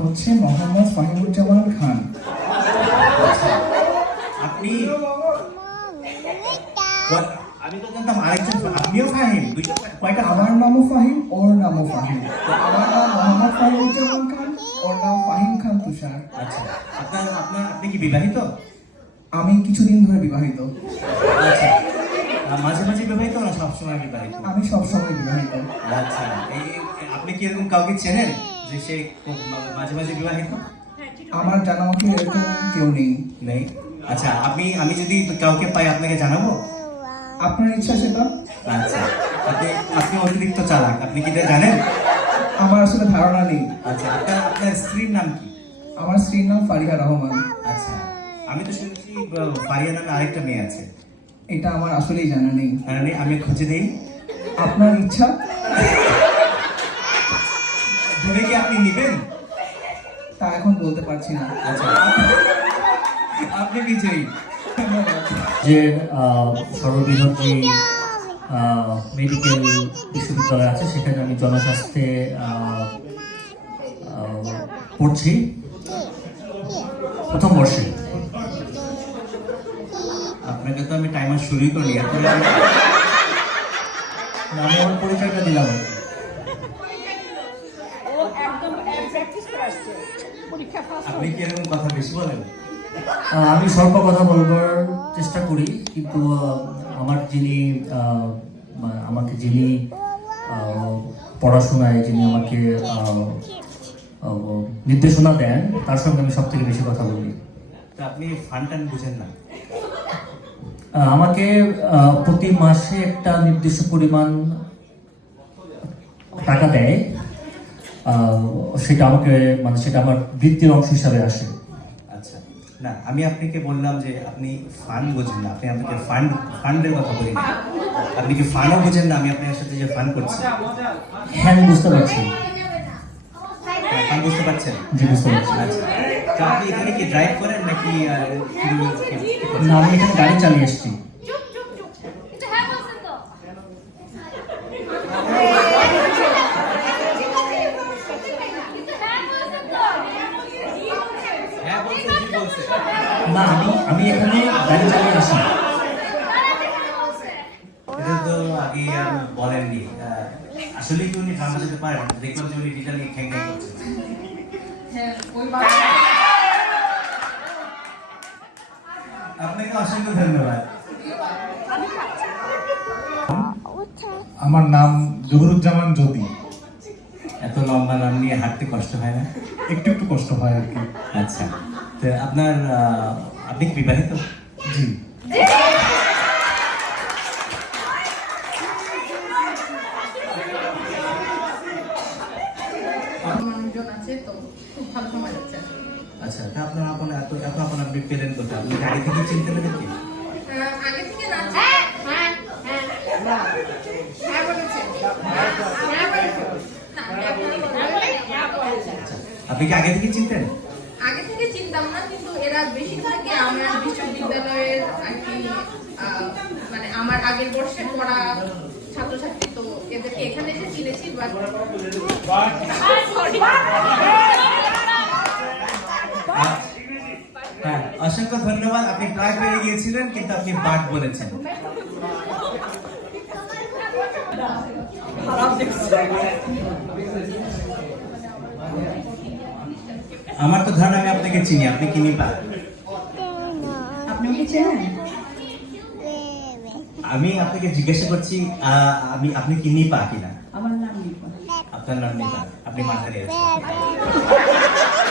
হচ্ছে মোহাম্মদ ফাহিমুজ্জামান খান। আপনি আমি তো জানতাম আরেকজন আপনিও ফাহিম। কয়টা? আমার নামও ফাহিম ওর নামও ফাহিম। আমার নাম মোহাম্মদ ফাহিমুজ্জামান খান ওর নাম ফাহিম খান তুষার। আচ্ছা আপনার আপনার আপনি কি বিবাহিত? আমি কিছুদিন ধরে বিবাহিত। আচ্ছা মাঝে মাঝে বিবাহিত না সবসময় বিবাহিত? আমি সবসময় বিবাহিত। আচ্ছা আপনি কি এরকম কাউকে চেনেন? যে সে মাঝে মাঝে বিবাহিত? আমার জানা মতে এরকম কেউ নেই। নেই? আচ্ছা আপনি আমি যদি কাউকে পাই আপনাকে জানাব? আপনার ইচ্ছা সেটা। আচ্ছা আপনি আপনি অতিরিক্ত চালাক আপনি কি এটা জানেন? আমার আসলে ধারণা নেই। আচ্ছা আপনার আপনার স্ত্রীর নাম কি? আমার স্ত্রীর নাম ফারিহা রহমান। আচ্ছা আমি তো শুনেছি ফারিয়া নামে আরেকটা মেয়ে আছে। এটা আমার আসলেই জানা নেই। মানে আমি খুঁজে দিই আপনার ইচ্ছা ধরে কি আপনি নিবেন? তা এখন বলতে পারছি না। আচ্ছা। আপনি বিজয়ী যে সর্ববৃহৎ যে মেডিকেল বিশ্ববিদ্যালয় আছে সেখানে আমি জনস্বাস্থ্যে পড়ছি। প্রথম বর্ষে। আপনাকে তো আমি টাইমার শুরুই করি আমি- আমি আমার পরিচয়টা দিলাম। আপনি কি এরকম কথা বেশি বলেন? আমি স্বল্প কথা বলবার চেষ্টা করি কিন্তু আমার যিনি আমাকে যিনি পড়াশোনায় যিনি আমাকে নির্দেশনা দেন তার সঙ্গে আমি সব থেকে বেশি কথা বলি। তো আপনি ফান টান বুঝেন না? আমাকে প্রতি মাসে একটা নির্দিষ্ট পরিমাণ টাকা দেয়। সেটা আমাকে মানে সেটা আমার বৃত্তির অংশ হিসাবে আসে। আচ্ছা। না আমি আপনাকে বললাম যে আপনি ফান্ড বোঝেন না আপনি আমাকে ফান্ড ফান্ডের কথা বলি না। আপনি কি ফান্ডও বোঝেন না আমি আপনার সাথে যে ফান্ড করছি? হ্যাঁ আমি বুঝতে পারছি। ফান্ড বুঝতে পারছেন? জি বুঝতে পারছি। আচ্ছা। আপনি এখানে কি ড্রাইভ করেন নাকি? না আমি এখানে গাড়ি চালিয়ে এসেছি চুপ চুপ চুপ কিন্তু হ্যাঁ বলছেন তো কিন্তু হ্যাঁ বলছেন তো হ্যাঁ বলছে জি বলছে না আমি এখানে গাড়ি চালিয়ে আসি। এটা তো আগে বলেননি। আসলে কি উনি ফার্মাসিতে পারেন। দেখলাম যে উনি খ্যাং করছেন। আপনাকে অসংখ্য ধন্যবাদ। আমার নাম জহুরুজ্জামান জ্যোতি। এত লম্বা নাম নিয়ে হাঁটতে কষ্ট হয় না? একটু একটু কষ্ট হয় আর কি। আচ্ছা। তো আপনার আপনি কি বিবাহিত? জি। মানুষজন আছে তো খুব ভালো সময় আচ্ছা তা আপনার আপন এত এত আপন আপনি পেলেন কোথায় আপনি গাড়ি থেকে চিনতে পেলেন কি? আগে থেকে না হ্যাঁ হ্যাঁ হ্যাঁ। হ্যাঁ হ্যাঁ হ্যাঁ বলেছে। আপনি কি আগে থেকে চিনতেন? চিনতাম না কিন্তু এরা বেশিরভাগই আমার বিশ্ববিদ্যালয়ের আর কি মানে আমার আগের বর্ষে পড়া ছাত্রছাত্রী তো এদেরকে এখানে এসে চিনেছি হ্যাঁ অসংখ্য ধন্যবাদ। আপনি প্রায় পেরে গিয়েছিলেন কিন্তু আপনি বাট বলেছেন। আমার তো ধারণা আমি আপনাকে চিনি আপনি কিনি নিপা আপনি কি চেনেন? আমি আপনাকে জিজ্ঞাসা করছি আহ, আমি আপনি কি নিপা কিনা? আমার নাম নিপা আপনার নাম নিপা আপনি মাথা আছেন